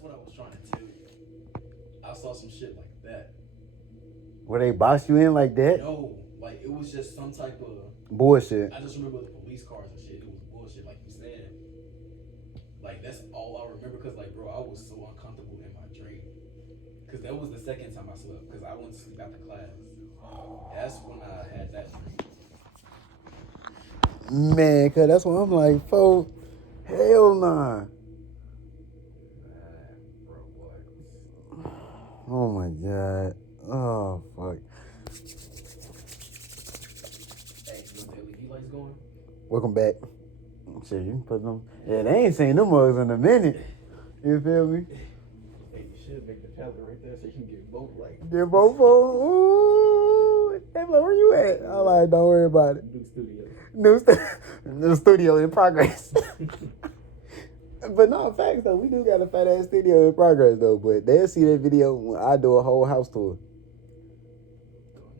what I was trying to tell you. I saw some shit like that. Where they box you in like that? No, like it was just some type of bullshit. I just remember the police cars and shit. It was bullshit, like you said. Like that's all I remember, cause like bro, I was so uncomfortable in my dream. Cause that was the second time I slept. Cause I went to sleep after class. That's when I had that dream. Man, cause that's what I'm like, folks. Hell nah. Bro, what? Oh my god. Oh fuck. Hey, you want the LED lights going? Welcome back. Shit, you can put them. Yeah, they ain't seen them mugs in a minute. You feel me? Hey, you should make the palette right there so you can get both lights. Get both of them. Ooh. They like, where you at? I'm like, don't worry about it. New studio in progress. But no, facts though, we do got a fat ass studio in progress though. But they'll see that video when I do a whole house tour.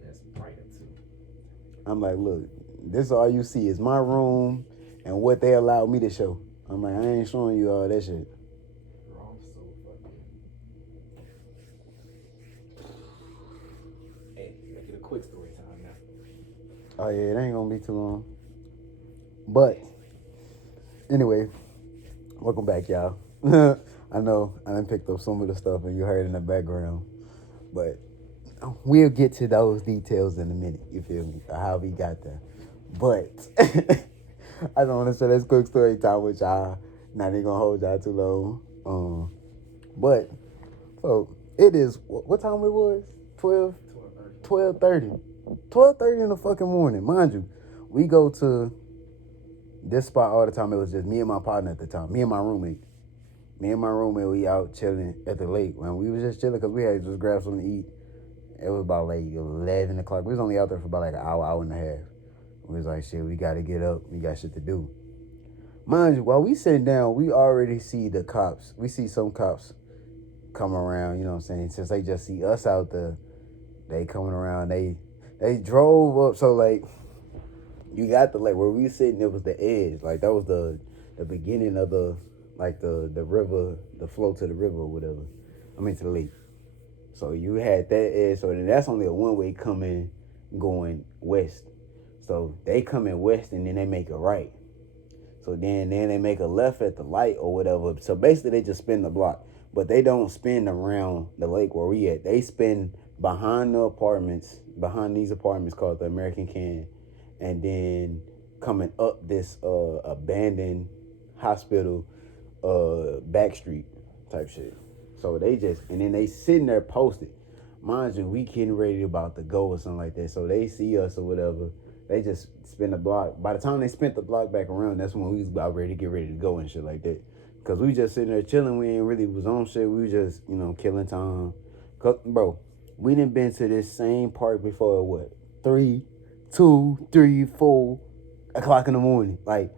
That's brighter too. I'm like, look, this all you see is my room and what they allowed me to show. I'm like, I ain't showing you all that shit. Bro, I'm so fucking. Hey, make it a quick story time now. Oh yeah, it ain't gonna be too long. But anyway, welcome back, y'all. I know I done picked up some of the stuff and you heard in the background, but we'll get to those details in a minute. You feel me? How we got there. But I don't want to say this quick story time with y'all. Not even gonna hold y'all too long. But so it is. What time it was? 12:30. 12:30 in the fucking morning, mind you. We go to this spot all the time. It was just me and my partner at the time. Me and my roommate. We out chilling at the lake. When we was just chilling because we had just grabbed something to eat. It was about like 11 o'clock. We was only out there for about like an hour and a half. We was like, shit, we got to get up. We got shit to do. Mind you, while we sitting down, we already see the cops. We see some cops come around, you know what I'm saying? Since they just see us out there, they coming around. They drove up. So, like, you got the, like, where we sitting, it was the edge. Like, that was the beginning of the, like, the river, the flow to the river or whatever. I mean, to the lake. So, you had that edge. So, then that's only a one-way coming, going west. So, they come in west, and then they make a right. So, then they make a left at the light or whatever. So, basically, they just spin the block. But they don't spin around the lake where we at. They spin behind these apartments called the American Can, and then coming up this abandoned hospital back street type shit. So and then they sitting there posted. Mind you, we getting ready about to go or something like that. So they see us or whatever. They just spin the block. By the time they spent the block back around, that's when we was about ready to get ready to go and shit like that. Because we just sitting there chilling. We ain't really was on shit. We was just, killing time. Bro, we done been to this same park before, what? 3, 2, 3, 4 o'clock in the morning. Like,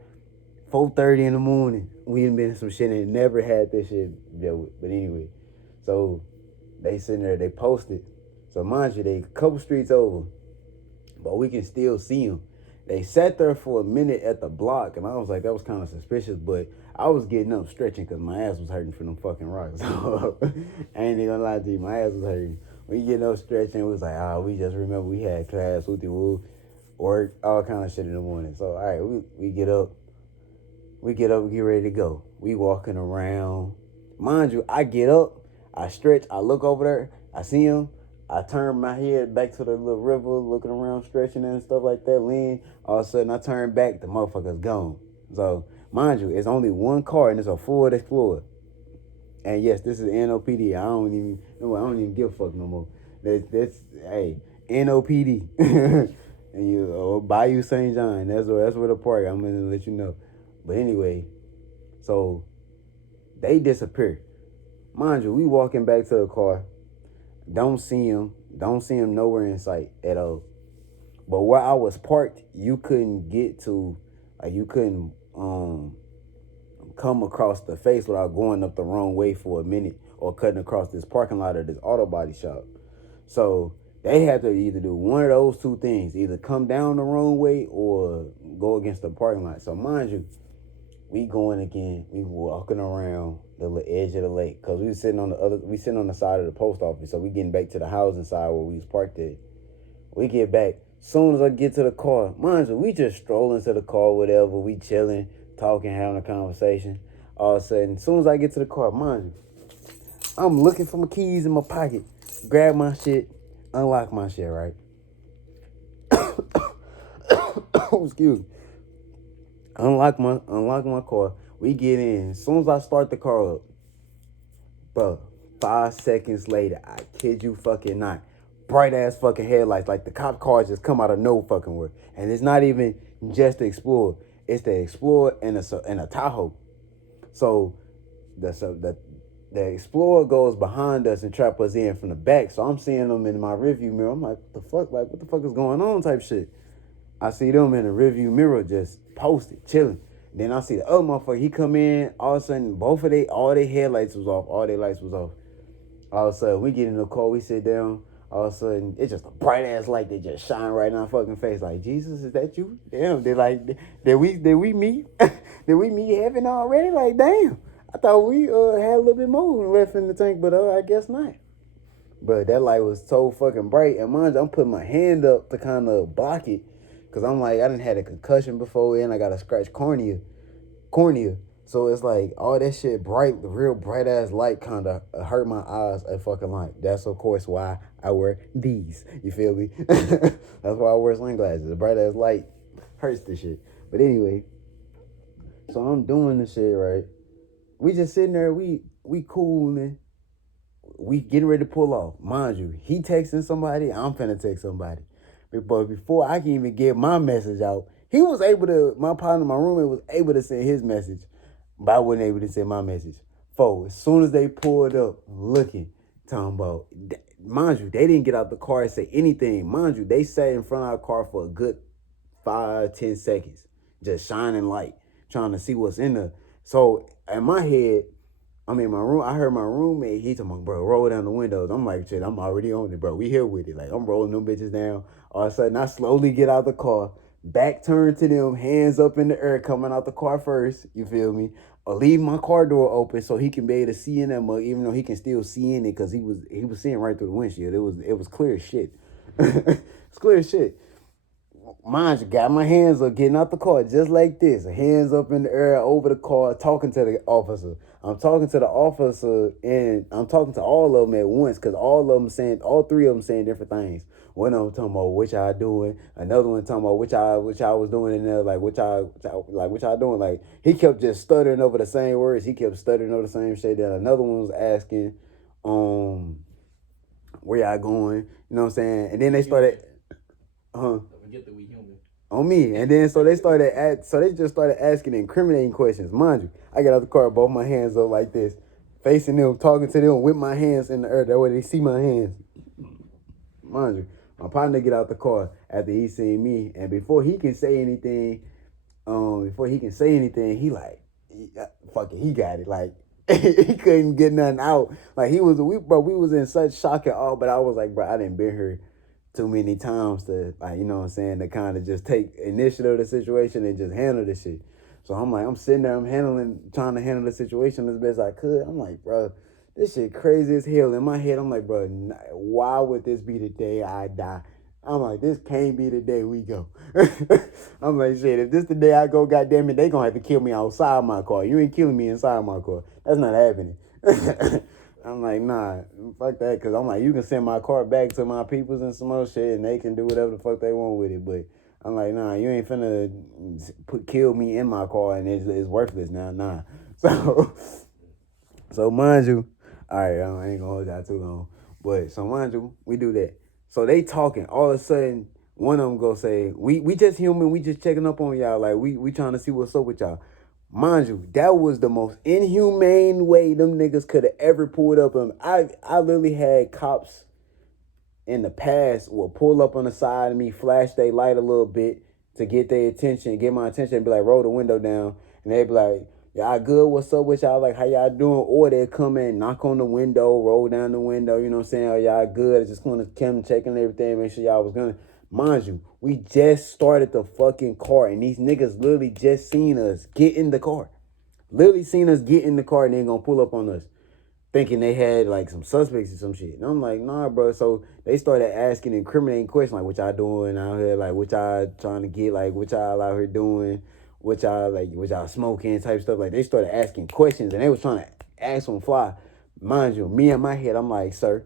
4:30 in the morning. We done been to some shit and never had this shit dealt with. But anyway, so they sitting there, they posted. So mind you, they a couple streets over. But we can still see them. They sat there for a minute at the block, and I was like, that was kind of suspicious, but I was getting up stretching because my ass was hurting from them fucking rocks. So, I ain't even gonna lie to you, my ass was hurting. We getting up stretching, it was like, we just remember we had class, woo, work, all kind of shit in the morning. So, all right, we get up, we get ready to go. We walking around. Mind you, I get up, I stretch, I look over there, I see him. I turn my head back to the little river, looking around, stretching and stuff like that, lean. All of a sudden, I turn back, the motherfucker's gone. So, mind you, it's only one car, and it's a Ford Explorer. And yes, this is NOPD. I don't even give a fuck no more. That's hey, NOPD. And Bayou St. John. That's where the park. I'm gonna let you know. But anyway, so they disappear. Mind you, we walking back to the car. Don't see him nowhere in sight at all. But where I was parked, you couldn't get to, like you couldn't come across the face without going up the wrong way for a minute or cutting across this parking lot of this auto body shop. So they had to either do one of those two things, either come down the wrong way or go against the parking lot. So mind you, we going again, we walking around. the little edge of the lake, cause we sitting on the side of the post office, so we getting back to the housing side where we was parked at. We get back. Soon as I get to the car, mind you, we just strolling to the car, whatever. We chilling, talking, having a conversation. All of a sudden, soon as I get to the car, mind you, I'm looking for my keys in my pocket. Grab my shit, unlock my shit, right? Excuse me. Unlock my car. We get in. As soon as I start the car up, bro, 5 seconds later, I kid you fucking not, bright ass fucking headlights. Like the cop cars just come out of no fucking where. And it's not even just the Explorer. It's the Explorer and a Tahoe. So the Explorer goes behind us and trap us in from the back. So I'm seeing them in my rearview mirror. I'm like, what the fuck? Like, what the fuck is going on type shit? I see them in the rearview mirror just posted, chilling. Then I see the other motherfucker. He come in, all of a sudden, all their headlights was off. All their lights was off. All of a sudden, we get in the car, we sit down. All of a sudden, it's just a bright ass light that just shine right in our fucking face. Like, Jesus, is that you? Damn, did we meet? Did we meet heaven already? Like, damn. I thought we had a little bit more left in the tank, but I guess not. But that light was so fucking bright. And mind you, I'm putting my hand up to kind of block it. Because I'm like, I done had a concussion before and I got a scratched cornea. So it's like all that shit bright, the real bright ass light kind of hurt my eyes a fucking lot. That's of course why I wear these. You feel me? That's why I wear sunglasses. The bright ass light hurts the shit. But anyway, so I'm doing the shit, right? We just sitting there, we cooling. We getting ready to pull off. Mind you, he texting somebody, I'm finna text somebody. But before I can even get my message out, my partner, my roommate was able to send his message, but I wasn't able to send my message. As soon as they pulled up, looking, talking about, mind you, they didn't get out the car and say anything. Mind you, they sat in front of our car for a good 5-10 seconds, just shining light, trying to see what's in there. So in my head, I'm in my room. I heard my roommate. He told me, bro, roll down the windows. I'm like, shit, I'm already on it, bro. We here with it. Like, I'm rolling them bitches down. All of a sudden, I slowly get out the car, back turn to them, hands up in the air, coming out the car first. You feel me? Or leave my car door open so he can be able to see in that mug, even though he can still see in it because he was seeing right through the windshield. It was clear as shit. It's clear as shit. Mind you, got my hands up, getting out the car just like this. Hands up in the air over the car, talking to the officer. I'm talking to the officer and I'm talking to all of them at once because all three of them saying different things. One of them talking about what y'all doing. Another one talking about what y'all was doing in there, like what y'all doing. Like he kept just stuttering over the same words. He kept stuttering over the same shit. Then another one was asking, where y'all going? You know what I'm saying? And then they started, Forget that we human. On me. And then so they just started asking incriminating questions. Mind you, I get out the car, both my hands up like this, facing them, talking to them with my hands in the air. That way they see my hands. Mind you, my partner get out the car after he seen me, and before he can say anything, he like, fuck it, he got it. Like he couldn't get nothing out. Like we was in such shock and awe, but I was like, bro, I didn't been here too many times to, like, you know what I'm saying, to kind of just take initiative of the situation and just handle this shit. So I'm like, I'm sitting there, trying to handle the situation as best I could. I'm like, bro, this shit crazy as hell. In my head, I'm like, bro, why would this be the day I die? I'm like, this can't be the day we go. I'm like, shit, if this the day I go, goddamn it, they gonna have to kill me outside my car. You ain't killing me inside my car. That's not happening. I'm like, nah, fuck that, because I'm like, you can send my car back to my peoples and some other shit, and they can do whatever the fuck they want with it, but I'm like, nah, you ain't finna kill me in my car, and it's worthless now, nah. So mind you, all right, I ain't gonna hold y'all too long, but so mind you, we do that. So they talking, all of a sudden, one of them go say, we just human, we just checking up on y'all, like, we trying to see what's up with y'all. Mind you, that was the most inhumane way them niggas could have ever pulled up on me. I literally had cops in the past will pull up on the side of me, flash their light a little bit to get their attention, get my attention, and be like, roll the window down. And they be like, y'all good? What's up with y'all? Like, how y'all doing? Or they come in, knock on the window, roll down the window, you know what I'm saying? Oh, y'all good? I just want to come checking everything, make sure y'all was gonna. Mind you, we just started the fucking car, and these niggas literally just seen us get in the car. Literally seen us get in the car and they gonna pull up on us, thinking they had like some suspects or some shit. And I'm like, nah, bro. So they started asking incriminating questions like, what y'all doing out here? Like, what y'all trying to get? Like, what y'all out here doing? What y'all smoking type stuff? Like, they started asking questions and they was trying to ask on fly. Mind you, me in my head, I'm like, sir,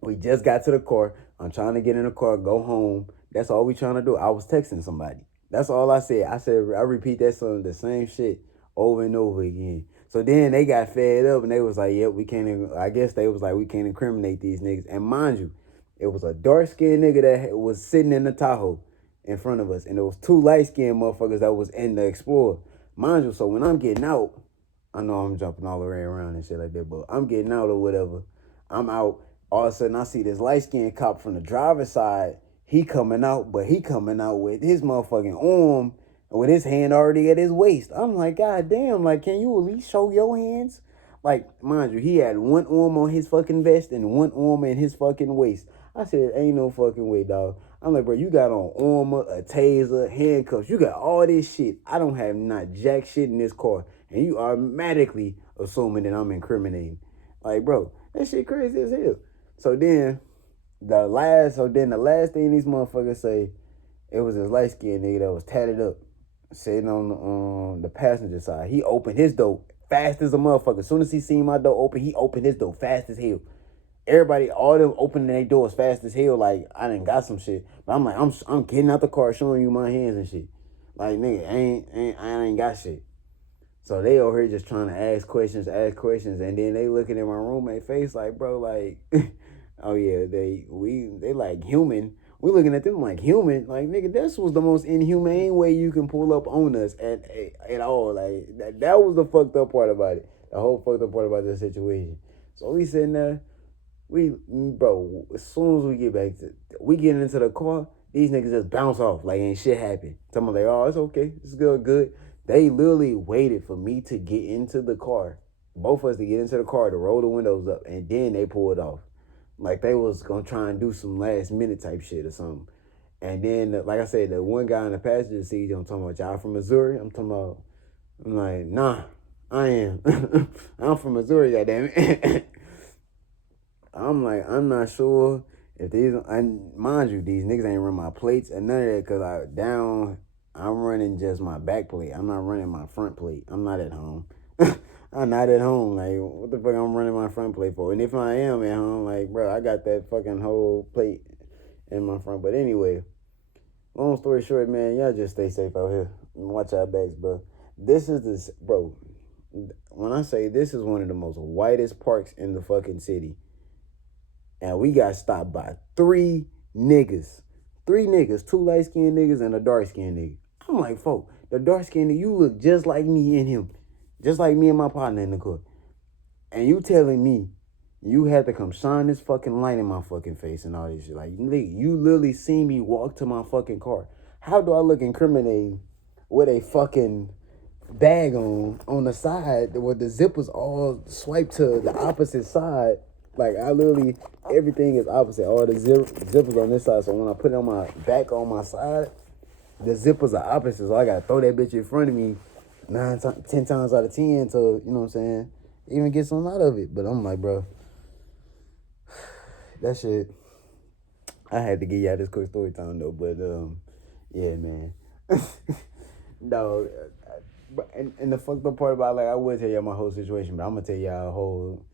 we just got to the car. I'm trying to get in the car, go home. That's all we trying to do. I was texting somebody. That's all I said. I repeat that song, the same shit over and over again. So then they got fed up and they was like, yep, we can't, I guess they was like, we can't incriminate these niggas. And mind you, it was a dark-skinned nigga that was sitting in the Tahoe in front of us. And there was two light-skinned motherfuckers that was in the Explorer. Mind you, so when I'm getting out, I know I'm jumping all the way around and shit like that, but I'm getting out or whatever. I'm out. All of a sudden, I see this light-skinned cop from the driver's side. He coming out, but he coming out with his motherfucking arm, with his hand already at his waist. I'm like, God damn, like, can you at least show your hands? Like, mind you, he had one arm on his fucking vest and one arm in his fucking waist. I said, ain't no fucking way, dog. I'm like, bro, you got on armor, a taser, handcuffs. You got all this shit. I don't have not jack shit in this car. And you automatically assuming that I'm incriminating. Like, bro, that shit crazy as hell. So then the last thing these motherfuckers say, it was this light skinned nigga that was tatted up, sitting on the passenger side. He opened his door fast as a motherfucker. As soon as he seen my door open, he opened his door fast as hell. Everybody, all them opening their doors fast as hell. Like, I done got some shit, but I'm like, I'm getting out the car, showing you my hands and shit. Like, nigga, I ain't got shit. So they over here just trying to ask questions, and then they looking at my roommate face like, bro, like, oh yeah, they like human. We looking at them like human. Like, nigga, this was the most inhumane way you can pull up on us at all. Like, that was the fucked up part about it. The whole fucked up part about this situation. So we sitting there, bro, as soon as we get into the car, these niggas just bounce off like ain't shit happened. Someone like, oh, it's okay, it's good. They literally waited for me to get into the car, both of us to get into the car, to roll the windows up, and then they pulled off. Like they was gonna try and do some last minute type shit or something. And then, like I said, the one guy in the passenger seat, I'm talking about, y'all from Missouri? I'm like, nah, I am. I'm from Missouri, goddammit. I'm like, I'm not sure if these, and mind you, these niggas ain't run my plates and none of that, because I'm running just my back plate. I'm not running my front plate. I'm not at home. I'm not at home. Like, what the fuck I'm running my front plate for? And if I am at home, like, bro, I got that fucking whole plate in my front. But anyway, long story short, man, y'all just stay safe out here. Watch our backs, bro. Bro, when I say this is one of the most whitest parks in the fucking city. And we got stopped by three niggas, two light-skinned niggas and a dark-skinned nigga. I'm like, folk, the dark-skinned nigga, you look just like me and him. Just like me and my partner in the car. And you telling me you had to come shine this fucking light in my fucking face and all this shit. Like, nigga, you literally seen me walk to my fucking car. How do I look incriminating with a fucking bag on the side where the zippers all swiped to the opposite side? Like, I literally, everything is opposite. All the zippers on this side. So when I put it on my back on my side, the zippers are opposite. So I got to throw that bitch in front of me 10 times out of 10 to, you know what I'm saying, even get something out of it. But I'm like, bro, that shit, I had to give y'all this quick story time though. But, yeah, man. No, and the fucked up part about, like, I would tell y'all my whole situation, but I'm going to tell y'all a whole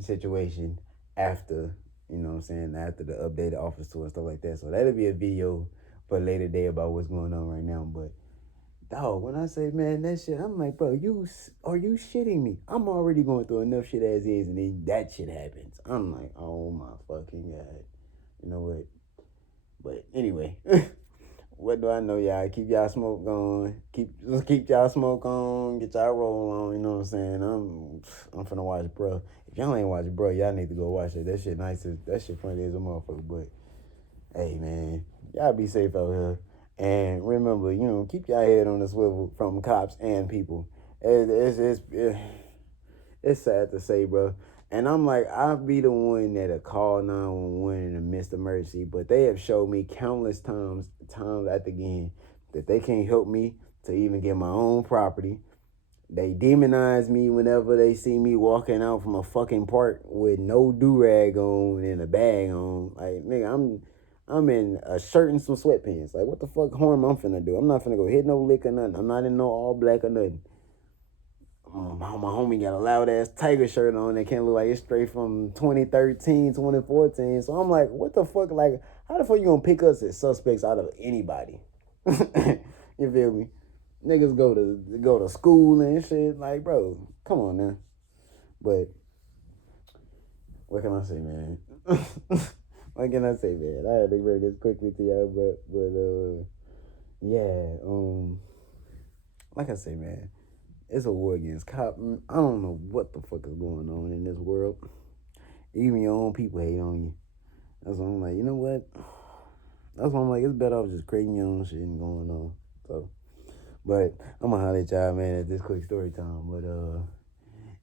situation after, you know what I'm saying, after the updated office tour and stuff like that. So that'll be a video for a later day about what's going on right now. But dog, when I say, man, that shit, I'm like, bro, are you shitting me? I'm already going through enough shit as is, and then that shit happens. I'm like, oh my fucking God. You know what? But anyway, what do I know, y'all? Keep y'all smoke going. Keep y'all smoke on. Get y'all roll on. You know what I'm saying? I'm finna watch, bro. If y'all ain't watching, bro, y'all need to go watch it. That shit nice. That shit funny as a motherfucker. But hey, man, y'all be safe out here. And remember, you know, keep your head on the swivel from cops and people. It's sad to say, bro. And I'm like, I'll be the one that'll call 911 in a midst of emergency, but they have showed me countless times at the game that they can't help me to even get my own property. They demonize me whenever they see me walking out from a fucking park with no do-rag on and a bag on. Like, nigga, I'm in a shirt and some sweatpants. Like, what the fuck harm I'm finna do? I'm not finna go hit no lick or nothing. I'm not in no all black or nothing. My homie got a loud ass Tiger shirt on that can't look like it's straight from 2013, 2014. So I'm like, what the fuck? Like, how the fuck you gonna pick us as suspects out of anybody? You feel me? Niggas go to school and shit. Like, bro, come on now. But what can I say, man? What can I say, man? I had to bring this quickly to y'all, but yeah, like I say, man, it's a war against cop. I don't know what the fuck is going on in this world. Even your own people hate on you. That's why I'm like, you know what? That's why I'm like, it's better off just creating your own shit and going on. So, but I'm gonna holler at y'all, man, at this quick story time. But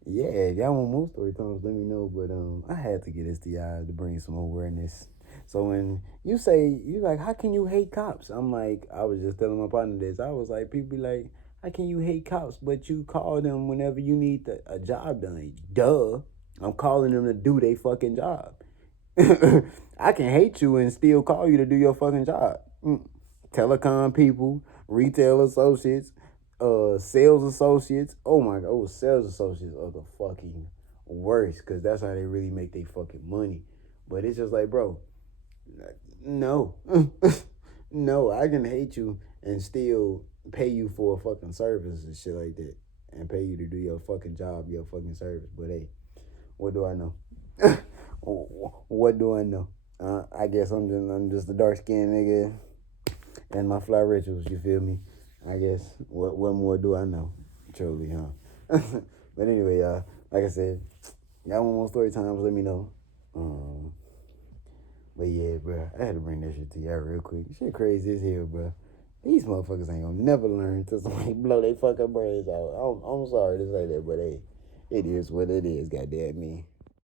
yeah, if y'all want more story times, let me know. But I had to get this to y'all to bring some awareness. So when you say, you like, how can you hate cops? I'm like, I was just telling my partner this. I was like, people be like, how can you hate cops, but you call them whenever you need a job done? Duh. I'm calling them to do their fucking job. I can hate you and still call you to do your fucking job. Telecom people, retail associates, sales associates. Oh my god, sales associates are the fucking worst because that's how they really make their fucking money. But it's just like, bro, no. No, I can hate you and still pay you for a fucking service and shit like that. And pay you to do your fucking job, your fucking service. But hey, what do I know? What do I know? I guess I'm just a dark skinned nigga and my fly rituals, you feel me? I guess what more do I know? Truly, huh? But anyway, like I said, y'all want more story times, let me know. But yeah, bro, I had to bring that shit to y'all real quick. Shit crazy as hell, bro. These motherfuckers ain't gonna never learn till somebody blow their fucking brains out. I'm sorry to say that, but hey, it is what it is, goddamn me.